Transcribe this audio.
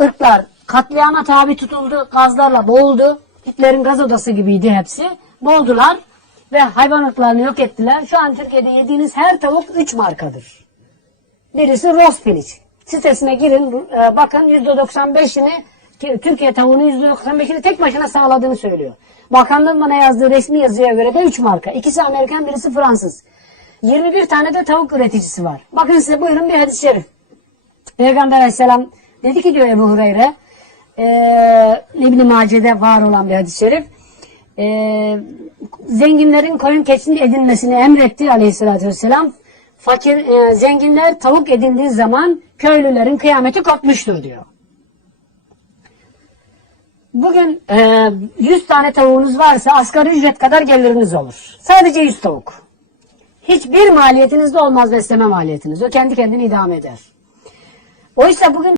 ırklar katliama tabi tutuldu, gazlarla boğuldu. Hitler'in gaz odası gibiydi hepsi. Boğdular ve hayvan ırklarını yok ettiler. Şu an Türkiye'de yediğiniz her tavuk 3 markadır. Birisi roast piliç. Sitesine girin, e, bakın %95'ini ki Türkiye tavuğunun %95'ini tek başına sağladığını söylüyor. Bakanlığın bana yazdığı resmi yazıya göre de 3 marka. İkisi Amerikan, birisi Fransız. 21 tane de tavuk üreticisi var. Bakın size buyurun bir hadis-i şerif. Peygamber aleyhisselam dedi ki diyor Ebu Hureyre e, İbn-i Mace'de var olan bir hadis-i şerif e, zenginlerin koyun keçini edinmesini emretti aleyhissalatü vesselam. Fakir, e, zenginler tavuk edindiği zaman köylülerin kıyameti kopmuştur diyor. Bugün e, 100 tane tavuğunuz varsa asgari ücret kadar geliriniz olur. Sadece 100 tavuk. Hiçbir maliyetiniz de olmaz besleme maliyetiniz. O kendi kendini idame eder. Oysa bugün